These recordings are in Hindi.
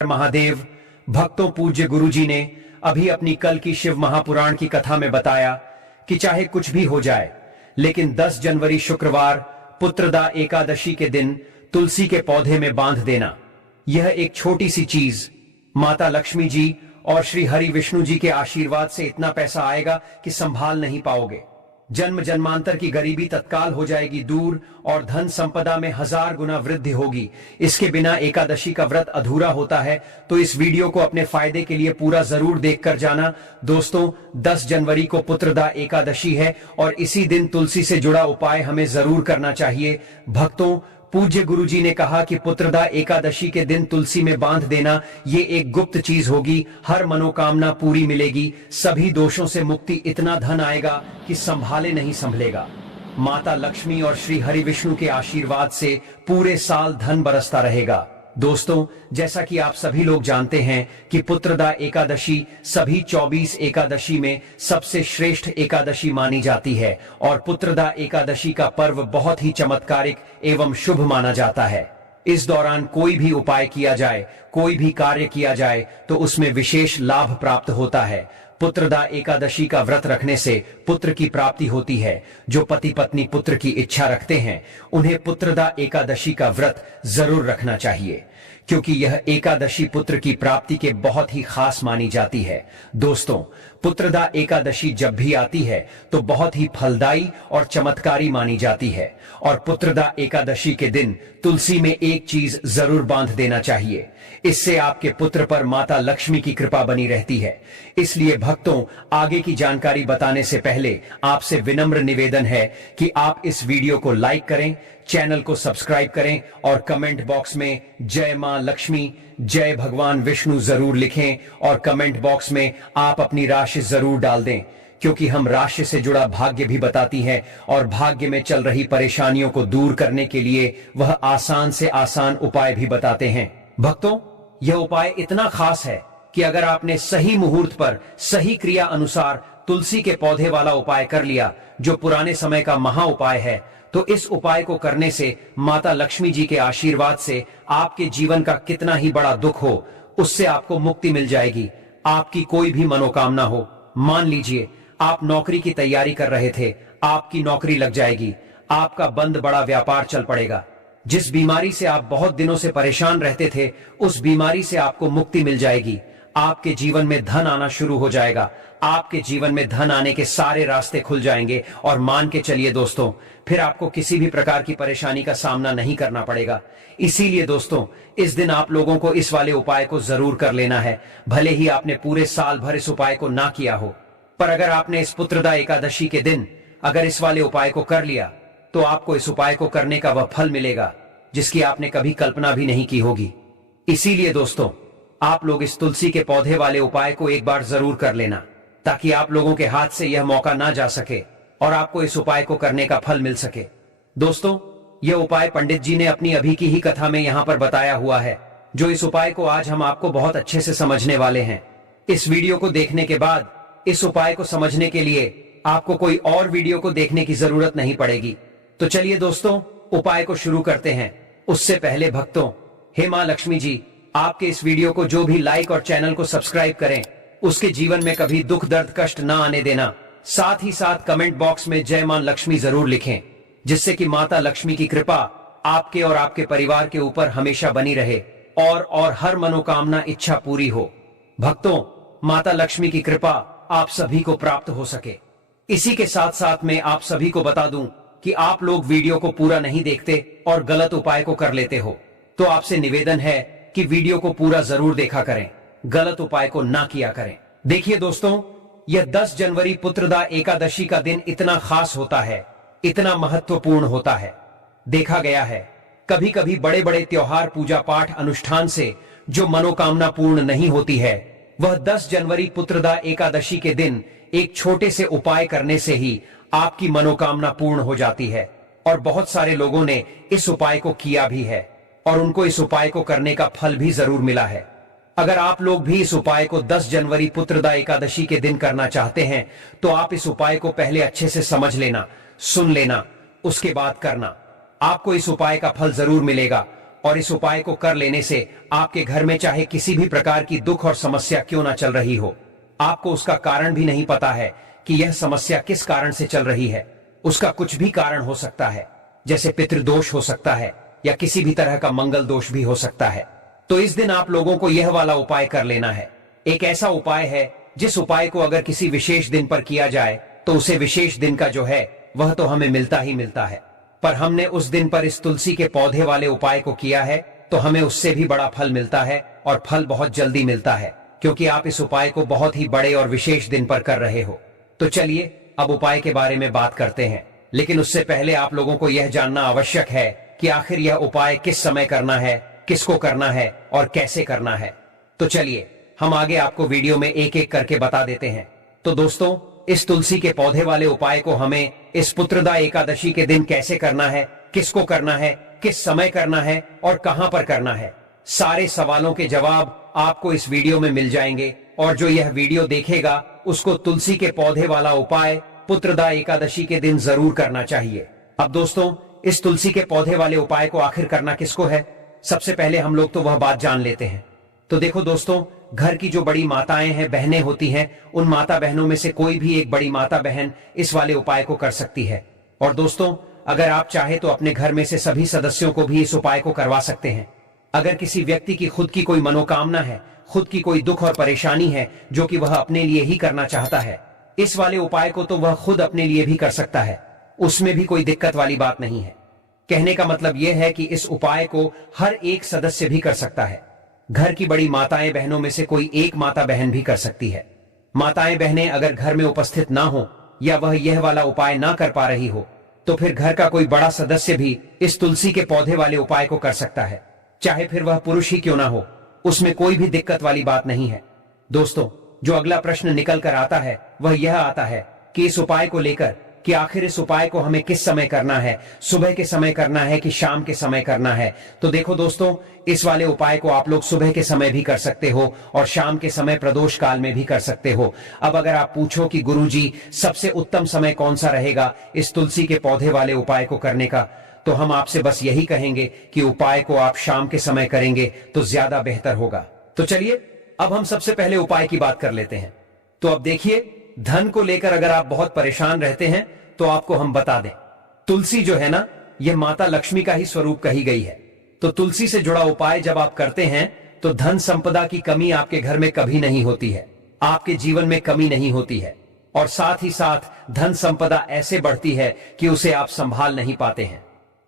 महादेव। भक्तों, पूज्य गुरुजी ने अभी अपनी कल की शिव महापुराण की कथा में बताया कि चाहे कुछ भी हो जाए, लेकिन 10 जनवरी शुक्रवार पुत्रदा एकादशी के दिन तुलसी के पौधे में बांध देना, यह एक छोटी सी चीज माता लक्ष्मी जी और श्री हरि विष्णु जी के आशीर्वाद से इतना पैसा आएगा कि संभाल नहीं पाओगे। जन्म जन्मांतर की गरीबी तत्काल हो जाएगी दूर और धन संपदा में 1000 गुना वृद्धि होगी। इसके बिना एकादशी का व्रत अधूरा होता है। तो इस वीडियो को अपने फायदे के लिए पूरा जरूर देखकर जाना। दोस्तों, 10 जनवरी को पुत्रदा एकादशी है और इसी दिन तुलसी से जुड़ा उपाय हमें जरूर करना चाहिए। भक्तों, पूज्य गुरुजी ने कहा कि पुत्रदा एकादशी के दिन तुलसी में बांध देना ये एक गुप्त चीज होगी। हर मनोकामना पूरी मिलेगी, सभी दोषों से मुक्ति, इतना धन आएगा कि संभाले नहीं संभलेगा। माता लक्ष्मी और श्री हरि विष्णु के आशीर्वाद से पूरे साल धन बरसता रहेगा। दोस्तों, जैसा कि आप सभी लोग जानते हैं कि पुत्रदा एकादशी सभी 24 एकादशी में सबसे श्रेष्ठ एकादशी मानी जाती है और पुत्रदा एकादशी का पर्व बहुत ही चमत्कारिक एवं शुभ माना जाता है। इस दौरान कोई भी उपाय किया जाए, कोई भी कार्य किया जाए तो उसमें विशेष लाभ प्राप्त होता है। पुत्रदा एकादशी का व्रत रखने से पुत्र की प्राप्ति होती है। जो पति पत्नी पुत्र की इच्छा रखते हैं उन्हें पुत्रदा एकादशी का व्रत जरूर रखना चाहिए, क्योंकि यह एकादशी पुत्र की प्राप्ति के बहुत ही खास मानी जाती है। दोस्तों, पुत्रदा एकादशी जब भी आती है तो बहुत ही फलदायी और चमत्कारी मानी जाती है और पुत्रदा एकादशी के दिन तुलसी में एक चीज जरूर बांध देना चाहिए। इससे आपके पुत्र पर माता लक्ष्मी की कृपा बनी रहती है। इसलिए भक्तों, आगे की जानकारी बताने से पहले आपसे विनम्र निवेदन है कि आप इस वीडियो को लाइक करें, चैनल को सब्सक्राइब करें और कमेंट बॉक्स में जय मां लक्ष्मी, जय भगवान विष्णु जरूर लिखें और कमेंट बॉक्स में आप अपनी राशि जरूर डाल दें, क्योंकि हम राशि से जुड़ा भाग्य भी बताती हैं और भाग्य में चल रही परेशानियों को दूर करने के लिए वह आसान से आसान उपाय भी बताते हैं। भक्तों, यह उपाय इतना खास है कि अगर आपने सही मुहूर्त पर सही क्रिया अनुसार तुलसी के पौधे वाला उपाय कर लिया, जो पुराने समय का महा उपाय है, तो इस उपाय को करने से माता लक्ष्मी जी के आशीर्वाद से आपके जीवन का कितना ही बड़ा दुख हो, उससे आपको मुक्ति मिल जाएगी। आपकी कोई भी मनोकामना हो, मान लीजिए आप नौकरी की तैयारी कर रहे थे, आपकी नौकरी लग जाएगी, आपका बंद बड़ा व्यापार चल पड़ेगा। जिस बीमारी से आप बहुत दिनों से परेशान रहते थे, उस बीमारी से आपको मुक्ति मिल जाएगी। आपके जीवन में धन आना शुरू हो जाएगा। आपके जीवन में धन आने के सारे रास्ते खुल जाएंगे और मान के चलिए दोस्तों, फिर आपको किसी भी प्रकार की परेशानी का सामना नहीं करना पड़ेगा। इसीलिए दोस्तों, इस दिन आप लोगों को इस वाले उपाय को जरूर कर लेना है। भले ही आपने पूरे साल भर इस उपाय को ना किया हो, पर अगर आपने इस पुत्रदा एकादशी के दिन अगर इस वाले उपाय को कर लिया तो आपको इस उपाय को करने का वह फल मिलेगा जिसकी आपने कभी कल्पना भी नहीं की होगी। इसीलिए दोस्तों, आप लोग इस तुलसी के पौधे वाले उपाय को एक बार जरूर कर लेना, ताकि आप लोगों के हाथ से यह मौका ना जा सके और आपको इस उपाय को करने का फल मिल सके। दोस्तों, यह उपाय पंडित जी ने अपनी अभी की ही कथा में यहां पर बताया हुआ है, जो इस उपाय को आज हम आपको बहुत अच्छे से समझने वाले हैं। इस वीडियो को देखने के बाद इस उपाय को समझने के लिए आपको कोई और वीडियो को देखने की जरूरत नहीं पड़ेगी। तो चलिए दोस्तों, उपाय को शुरू करते हैं। उससे पहले भक्तों, हे मां लक्ष्मी जी, आपके इस वीडियो को जो भी लाइक और चैनल को सब्सक्राइब करें, उसके जीवन में कभी दुख दर्द कष्ट ना आने देना। साथ ही साथ कमेंट बॉक्स में जय मां लक्ष्मी जरूर लिखें, जिससे कि माता लक्ष्मी की कृपा आपके और आपके परिवार के ऊपर हमेशा बनी रहे और हर मनोकामना इच्छा पूरी हो। भक्तों, माता लक्ष्मी की कृपा आप सभी को प्राप्त हो सके। इसी के साथ साथ मैं आप सभी को बता दूं कि आप लोग वीडियो को पूरा नहीं देखते और गलत उपाय को कर लेते हो, तो आपसे निवेदन है कि वीडियो को पूरा जरूर देखा करें, गलत उपाय को ना किया करें। देखिए दोस्तों, यह 10 जनवरी पुत्रदा एकादशी का दिन इतना खास होता है, इतना महत्वपूर्ण होता है। देखा गया है कभी कभी बड़े बड़े त्योहार, पूजा पाठ, अनुष्ठान से जो मनोकामना पूर्ण नहीं होती है, वह 10 जनवरी पुत्रदा एकादशी के दिन एक छोटे से उपाय करने से ही आपकी मनोकामना पूर्ण हो जाती है। और बहुत सारे लोगों ने इस उपाय को किया भी है और उनको इस उपाय को करने का फल भी जरूर मिला है। अगर आप लोग भी इस उपाय को 10 जनवरी पुत्रदा एकादशी के दिन करना चाहते हैं, तो आप इस उपाय को पहले अच्छे से समझ लेना, सुन लेना, उसके बाद करना। आपको इस उपाय का फल जरूर मिलेगा और इस उपाय को कर लेने से आपके घर में चाहे किसी भी प्रकार की दुख और समस्या क्यों ना चल रही हो, आपको उसका कारण भी नहीं पता है कि यह समस्या किस कारण से चल रही है। उसका कुछ भी कारण हो सकता है, जैसे पितृदोष हो सकता है या किसी भी तरह का मंगल दोष भी हो सकता है। तो इस दिन आप लोगों को यह वाला उपाय कर लेना है। एक ऐसा उपाय है जिस उपाय को अगर किसी विशेष दिन पर किया जाए तो उसे विशेष दिन का जो है वह तो हमें मिलता ही मिलता है, पर हमने उस दिन पर इस तुलसी के पौधे वाले उपाय को किया है तो हमें उससे भी बड़ा फल मिलता है, और फल बहुत जल्दी मिलता है क्योंकि आप इस उपाय को बहुत ही बड़े और विशेष दिन पर कर रहे हो। तो चलिए अब उपाय के बारे में बात करते हैं, लेकिन उससे पहले आप लोगों को यह जानना आवश्यक है कि आखिर यह उपाय किस समय करना है, किसको करना है और कैसे करना है। तो चलिए हम आगे आपको वीडियो में एक एक करके बता देते हैं। तो दोस्तों, इस तुलसी के पौधे वाले उपाय को हमें इस पुत्रदा एकादशी के दिन कैसे करना है, किसको करना है, किस समय करना है और कहां पर करना है, सारे सवालों के जवाब आपको इस वीडियो में मिल जाएंगे। और जो यह वीडियो देखेगा उसको तुलसी के पौधे वाला उपाय पुत्रदा एकादशी के दिन जरूर करना चाहिए। अब दोस्तों, इस तुलसी के पौधे वाले उपाय को आखिर करना किसको है, सबसे पहले हम लोग तो वह बात जान लेते हैं। तो देखो दोस्तों, घर की जो बड़ी माताएं हैं, बहनें होती हैं, उन माता बहनों में से कोई भी एक बड़ी माता बहन इस वाले उपाय को कर सकती है। और दोस्तों, अगर आप चाहे तो अपने घर में से सभी सदस्यों को भी इस उपाय को करवा सकते हैं। अगर किसी व्यक्ति की खुद की कोई मनोकामना है, खुद की कोई दुख और परेशानी है जो कि वह अपने लिए ही करना चाहता है, इस वाले उपाय को तो वह खुद अपने लिए भी कर सकता है, उसमें भी कोई दिक्कत वाली बात नहीं है। कहने का मतलब यह है कि इस उपाय को हर एक सदस्य भी कर सकता है। घर की बड़ी माताएं बहनों में से कोई एक माता बहन भी कर सकती है। माताएं बहनें अगर घर में उपस्थित ना हो या वह यह वाला उपाय ना कर पा रही हो तो फिर घर का कोई बड़ा सदस्य भी इस तुलसी के पौधे वाले उपाय को कर सकता है, चाहे फिर वह पुरुष ही क्यों ना हो, उसमें कोई भी दिक्कत वाली बात नहीं है। दोस्तों, जो अगला प्रश्न निकल कर आता है वह यह आता है कि इस उपाय को लेकर कि आखिर इस उपाय को हमें किस समय करना है, सुबह के समय करना है कि शाम के समय करना है। तो देखो दोस्तों, इस वाले उपाय को आप लोग सुबह के समय भी कर सकते हो और शाम के समय प्रदोष काल में भी कर सकते हो। अब अगर आप पूछो कि गुरुजी सबसे उत्तम समय कौन सा रहेगा इस तुलसी के पौधे वाले उपाय को करने का, तो हम आपसे बस यही कहेंगे कि उपाय को आप शाम के समय करेंगे तो ज्यादा बेहतर होगा। तो चलिए अब हम सबसे पहले उपाय की बात कर लेते हैं। तो अब देखिए, धन को लेकर अगर आप बहुत परेशान रहते हैं तो आपको हम बता दें, तुलसी जो है ना, यह माता लक्ष्मी का ही स्वरूप कही गई है। तो तुलसी से जुड़ा उपाय जब आप करते हैं तो धन संपदा की कमी आपके घर में कभी नहीं होती है, आपके जीवन में कमी नहीं होती है, और साथ ही साथ धन संपदा ऐसे बढ़ती है कि उसे आप संभाल नहीं पाते हैं।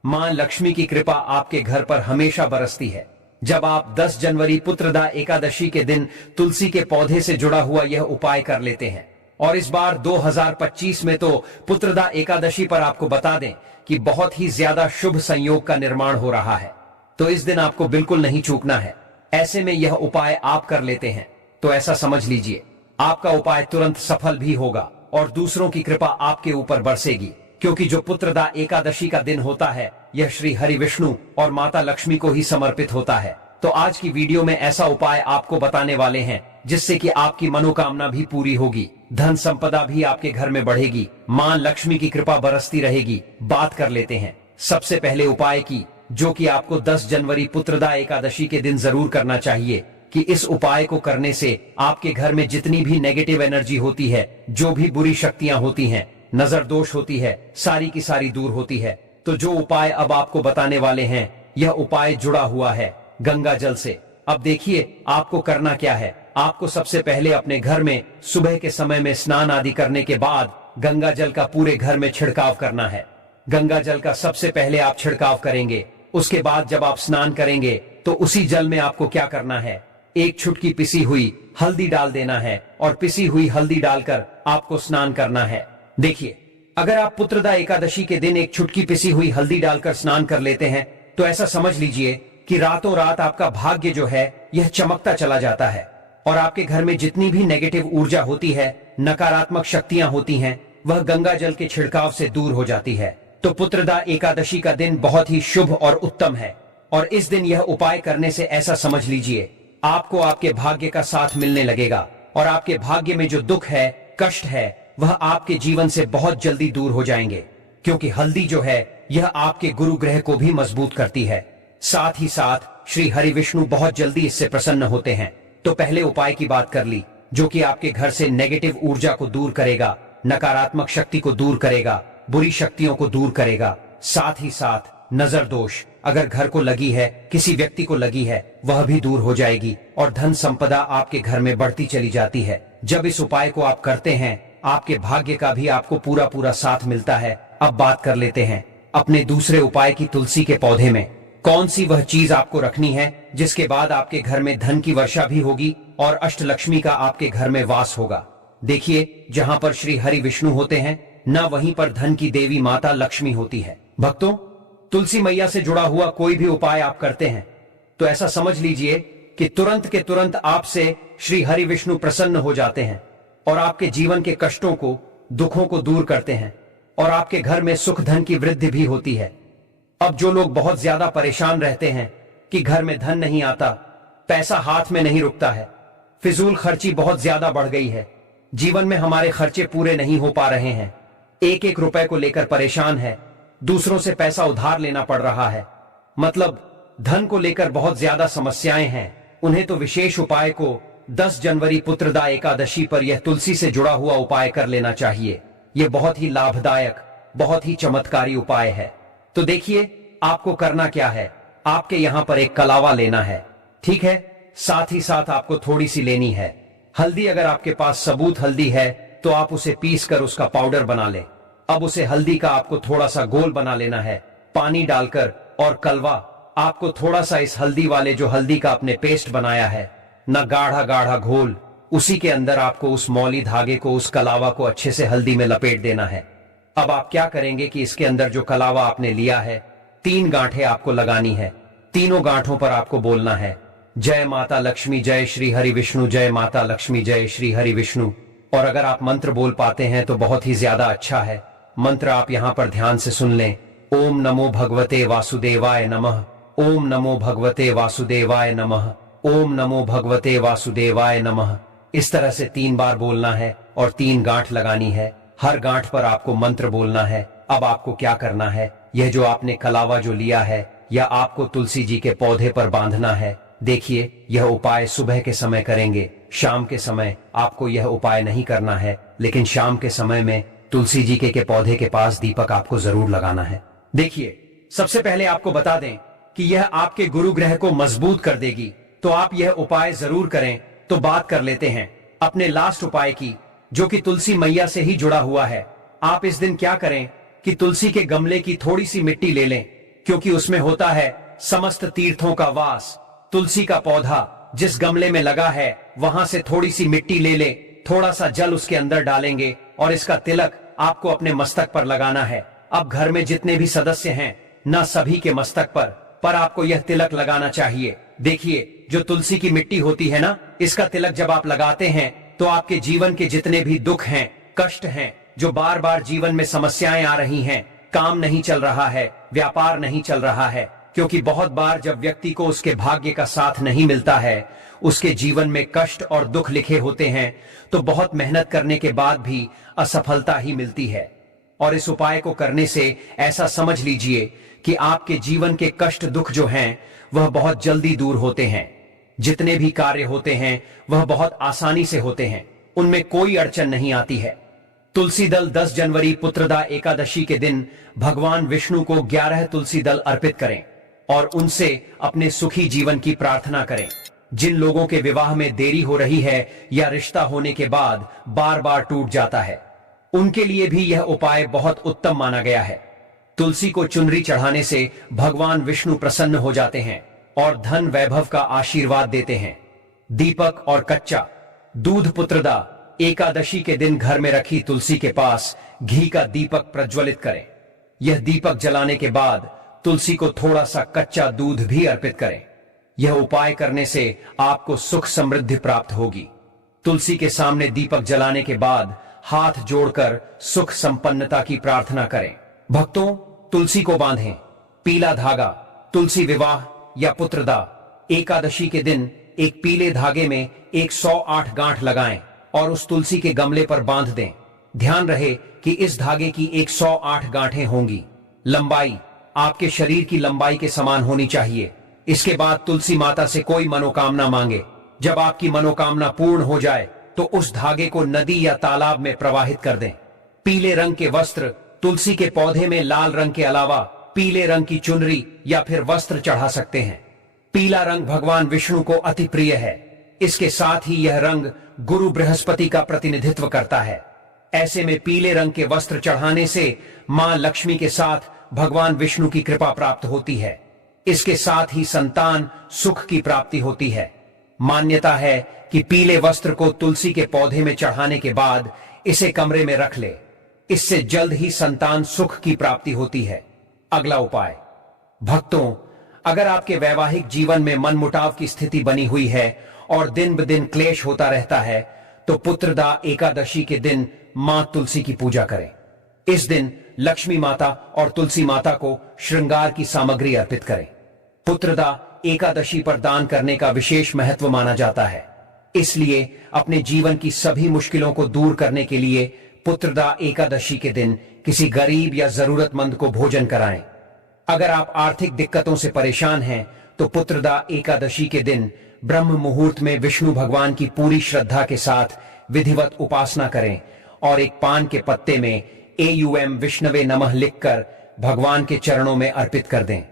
मां लक्ष्मी की कृपा आपके घर पर हमेशा बरसती है। जब आप 10 जनवरी पुत्रदा एकादशी के दिन तुलसी के पौधे से जुड़ा हुआ यह उपाय कर लेते हैं, और इस बार 2025 में तो पुत्रदा एकादशी पर आपको बता दें कि बहुत ही ज्यादा शुभ संयोग का निर्माण हो रहा है, तो इस दिन आपको बिल्कुल नहीं चूकना है। ऐसे में यह उपाय आप कर लेते हैं तो ऐसा समझ लीजिए आपका उपाय तुरंत सफल भी होगा और दूसरों की कृपा आपके ऊपर बरसेगी, क्योंकि जो पुत्रदा एकादशी का दिन होता है यह श्री हरि विष्णु और माता लक्ष्मी को ही समर्पित होता है। तो आज की वीडियो में ऐसा उपाय आपको बताने वाले हैं जिससे कि आपकी मनोकामना भी पूरी होगी, धन संपदा भी आपके घर में बढ़ेगी, मां लक्ष्मी की कृपा बरसती रहेगी। बात कर लेते हैं सबसे पहले उपाय की, जो कि आपको 10 जनवरी पुत्रदा एकादशी के दिन जरूर करना चाहिए। कि इस उपाय को करने से आपके घर में जितनी भी नेगेटिव एनर्जी होती है, जो भी बुरी शक्तियां होती हैं, नजर दोष होती है, सारी की सारी दूर होती है। तो जो उपाय अब आपको बताने वाले हैं, यह उपाय जुड़ा हुआ है गंगा जल से। अब देखिए आपको करना क्या है। आपको सबसे पहले अपने घर में सुबह के समय में स्नान आदि करने के बाद गंगा जल का पूरे घर में छिड़काव करना है। गंगा जल का सबसे पहले आप छिड़काव करेंगे, उसके बाद जब आप स्नान करेंगे तो उसी जल में आपको क्या करना है, एक चुटकी पिसी हुई हल्दी डाल देना है और पिसी हुई हल्दी डालकर आपको स्नान करना है। देखिए, अगर आप पुत्रदा एकादशी के दिन एक चुटकी पिसी हुई हल्दी डालकर स्नान कर लेते हैं तो ऐसा समझ लीजिए कि रातों रात आपका भाग्य जो है यह चमकता चला जाता है, और आपके घर में जितनी भी नेगेटिव ऊर्जा होती है, नकारात्मक शक्तियां होती हैं, वह गंगा जल के छिड़काव से दूर हो जाती है। तो पुत्रदा एकादशी का दिन बहुत ही शुभ और उत्तम है, और इस दिन यह उपाय करने से ऐसा समझ लीजिए आपको आपके भाग्य का साथ मिलने लगेगा, और आपके भाग्य में जो दुख है, कष्ट है, वह आपके जीवन से बहुत जल्दी दूर हो जाएंगे, क्योंकि हल्दी जो है यह आपके गुरु ग्रह को भी मजबूत करती है। साथ ही साथ श्री हरि विष्णु बहुत जल्दी इससे प्रसन्न होते हैं। तो पहले उपाय की बात कर ली, जो कि आपके घर से नेगेटिव ऊर्जा को दूर करेगा, नकारात्मक शक्ति को दूर करेगा, बुरी शक्तियों को दूर करेगा। साथ ही साथ नजर दोष अगर घर को लगी है, किसी व्यक्ति को लगी है, वह भी दूर हो जाएगी और धन संपदा आपके घर में बढ़ती चली जाती है। जब इस उपाय को आप करते हैं, आपके भाग्य का भी आपको पूरा पूरा साथ मिलता है। अब बात कर लेते हैं अपने दूसरे उपाय की। तुलसी के पौधे में कौन सी वह चीज आपको रखनी है जिसके बाद आपके घर में धन की वर्षा भी होगी और अष्टलक्ष्मी का आपके घर में वास होगा। देखिए, जहां पर श्री हरि विष्णु होते हैं, न वहीं पर धन की देवी माता लक्ष्मी होती है। भक्तों, तुलसी मैया से जुड़ा हुआ कोई भी उपाय आप करते हैं तो ऐसा समझ लीजिए कि तुरंत के तुरंत आपसे श्री हरि विष्णु प्रसन्न हो जाते हैं और आपके जीवन के कष्टों को, दुखों को दूर करते हैं और आपके घर में सुख धन की वृद्धि भी होती है। अब जो लोग बहुत ज्यादा परेशान रहते हैं कि घर में धन नहीं आता, पैसा हाथ में नहीं रुकता है, फिजूल खर्ची बहुत ज्यादा बढ़ गई है, जीवन में हमारे खर्चे पूरे नहीं हो पा रहे हैं, एक एक रुपए को लेकर परेशान है, दूसरों से पैसा उधार लेना पड़ रहा है, मतलब धन को लेकर बहुत ज्यादा समस्याएं हैं, उन्हें तो विशेष उपाय को 10 जनवरी पुत्रदा एकादशी पर यह तुलसी से जुड़ा हुआ उपाय कर लेना चाहिए। यह बहुत ही लाभदायक, बहुत ही चमत्कारी उपाय है। तो देखिए, आपको करना क्या है। आपके यहां पर एक कलावा लेना है, ठीक है। साथ ही साथ आपको थोड़ी सी लेनी है हल्दी। अगर आपके पास सबूत हल्दी है तो आप उसे पीस कर उसका पाउडर बना ले। अब उसे हल्दी का आपको थोड़ा सा गोल बना लेना है पानी डालकर, और कलवा आपको थोड़ा सा इस हल्दी वाले जो हल्दी का आपने पेस्ट बनाया है ना, गाढ़ा गाढ़ा घोल, उसी के अंदर आपको उस मौली धागे को, उस कलावा को अच्छे से हल्दी में लपेट देना है। अब आप क्या करेंगे कि इसके अंदर जो कलावा आपने लिया है, 3 गांठें आपको लगानी है। तीनों गांठों पर आपको बोलना है, जय माता लक्ष्मी, जय श्री हरि विष्णु, जय माता लक्ष्मी, जय श्री हरि विष्णु। और अगर आप मंत्र बोल पाते हैं तो बहुत ही ज्यादा अच्छा है। मंत्र आप यहां पर ध्यान से सुन लें। ओम नमो भगवते वासुदेवाय नमः, ओम नमो भगवते वासुदेवाय नमः, ओम नमो भगवते वासुदेवाय नमः। इस तरह से 3 बार बोलना है और 3 गांठ लगानी है। हर गांठ पर आपको मंत्र बोलना है। अब आपको क्या करना है, यह जो आपने कलावा जो लिया है, यह आपको तुलसी जी के पौधे पर बांधना है। देखिए, यह उपाय सुबह के समय करेंगे, शाम के समय आपको यह उपाय नहीं करना है, लेकिन शाम के समय में तुलसी जी के पौधे के पास दीपक आपको जरूर लगाना है। देखिए, सबसे पहले आपको बता दें कि यह आपके गुरु ग्रह को मजबूत कर देगी, तो आप यह उपाय जरूर करें। तो बात कर लेते हैं अपने लास्ट उपाय की, जो कि तुलसी मैया से ही जुड़ा हुआ है। आप इस दिन क्या करें कि तुलसी के गमले की थोड़ी सी मिट्टी ले लें, क्योंकि उसमें होता है समस्त तीर्थों का वास। तुलसी का पौधा जिस गमले में लगा है, वहां से थोड़ी सी मिट्टी ले ले, थोड़ा सा जल उसके अंदर डालेंगे और इसका तिलक आपको अपने मस्तक पर लगाना है। अब घर में जितने भी सदस्य हैं, न सभी के मस्तक पर आपको यह तिलक लगाना चाहिए। देखिए, जो तुलसी की मिट्टी होती है ना, इसका तिलक जब आप लगाते हैं तो आपके जीवन के जितने भी दुख हैं, कष्ट हैं, जो बार बार जीवन में समस्याएं आ रही हैं, काम नहीं चल रहा है, व्यापार नहीं चल रहा है, क्योंकि बहुत बार जब व्यक्ति को उसके भाग्य का साथ नहीं मिलता है, उसके जीवन में कष्ट और दुख लिखे होते हैं, तो बहुत मेहनत करने के बाद भी असफलता ही मिलती है। और इस उपाय को करने से ऐसा समझ लीजिए कि आपके जीवन के कष्ट दुख जो हैं, वह बहुत जल्दी दूर होते हैं। जितने भी कार्य होते हैं वह बहुत आसानी से होते हैं, उनमें कोई अड़चन नहीं आती है। तुलसी दल 10 जनवरी पुत्रदा एकादशी के दिन भगवान विष्णु को 11 तुलसी दल अर्पित करें और उनसे अपने सुखी जीवन की प्रार्थना करें। जिन लोगों के विवाह में देरी हो रही है या रिश्ता होने के बाद बार बार टूट जाता है, उनके लिए भी यह उपाय बहुत उत्तम माना गया है। तुलसी को चुनरी चढ़ाने से भगवान विष्णु प्रसन्न हो जाते हैं और धन वैभव का आशीर्वाद देते हैं। दीपक और कच्चा दूध पुत्रदा एकादशी के दिन घर में रखी तुलसी के पास घी का दीपक प्रज्वलित करें। यह दीपक जलाने के बाद तुलसी को थोड़ा सा कच्चा दूध भी अर्पित करें। यह उपाय करने से आपको सुख समृद्धि प्राप्त होगी। तुलसी के सामने दीपक जलाने के बाद हाथ जोड़कर सुख संपन्नता की प्रार्थना करें। भक्तों, तुलसी को बांधें। पीला धागा तुलसी विवाह या पुत्रदा एकादशी के दिन एक पीले धागे में 108 गांठ लगाएं और उस तुलसी के गमले पर बांध दें। ध्यान रहे कि इस धागे की 108 गांठें होंगी। लंबाई आपके शरीर की लंबाई के समान होनी चाहिए। इसके बाद तुलसी माता से कोई मनोकामना मांगे। जब आपकी मनोकामना पूर्ण हो जाए तो उस धागे को नदी या तालाब में प्रवाहित कर दें। पीले रंग के वस्त्र, तुलसी के पौधे में लाल रंग के अलावा पीले रंग की चुनरी या फिर वस्त्र चढ़ा सकते हैं। पीला रंग भगवान विष्णु को अति प्रिय है। इसके साथ ही यह रंग गुरु बृहस्पति का प्रतिनिधित्व करता है। ऐसे में पीले रंग के वस्त्र चढ़ाने से मां लक्ष्मी के साथ भगवान विष्णु की कृपा प्राप्त होती है। इसके साथ ही संतान सुख की प्राप्ति होती है। मान्यता है कि पीले वस्त्र को तुलसी के पौधे में चढ़ाने के बाद इसे कमरे में रख ले। इससे जल्द ही संतान सुख की प्राप्ति होती है। अगला उपाय। भक्तों, अगर आपके वैवाहिक जीवन में मनमुटाव की स्थिति बनी हुई है और दिन ब दिन क्लेश होता रहता है तो पुत्रदा एकादशी के दिन मां तुलसी की पूजा करें। इस दिन लक्ष्मी माता और तुलसी माता को श्रृंगार की सामग्री अर्पित करें। पुत्रदा एकादशी पर दान करने का विशेष महत्व माना जाता है। इसलिए अपने जीवन की सभी मुश्किलों को दूर करने के लिए पुत्रदा एकादशी के दिन किसी गरीब या जरूरतमंद को भोजन कराएं। अगर आप आर्थिक दिक्कतों से परेशान हैं तो पुत्रदा एकादशी के दिन ब्रह्म मुहूर्त में विष्णु भगवान की पूरी श्रद्धा के साथ विधिवत उपासना करें और एक पान के पत्ते में एयुएम विष्णवे नमः लिखकर भगवान के चरणों में अर्पित कर दें।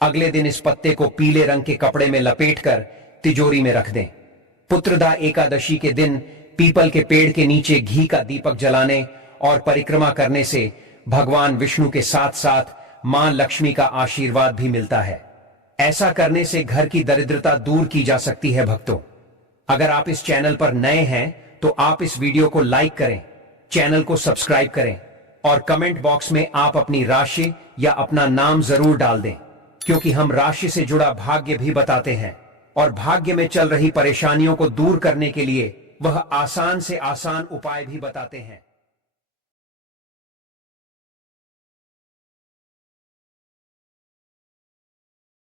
अगले दिन इस पत्ते को पीले रंग के कपड़े में लपेटकर तिजोरी में रख दें। पुत्रदा एकादशी के दिन पीपल के पेड़ के नीचे घी का दीपक जलाने और परिक्रमा करने से भगवान विष्णु के साथ साथ मां लक्ष्मी का आशीर्वाद भी मिलता है। ऐसा करने से घर की दरिद्रता दूर की जा सकती है। भक्तों, अगर आप इस चैनल पर नए हैं तो आप इस वीडियो को लाइक करें, चैनल को सब्सक्राइब करें और कमेंट बॉक्स में आप अपनी राशि या अपना नाम जरूर डाल दें, क्योंकि हम राशि से जुड़ा भाग्य भी बताते हैं और भाग्य में चल रही परेशानियों को दूर करने के लिए वह आसान से आसान उपाय भी बताते हैं।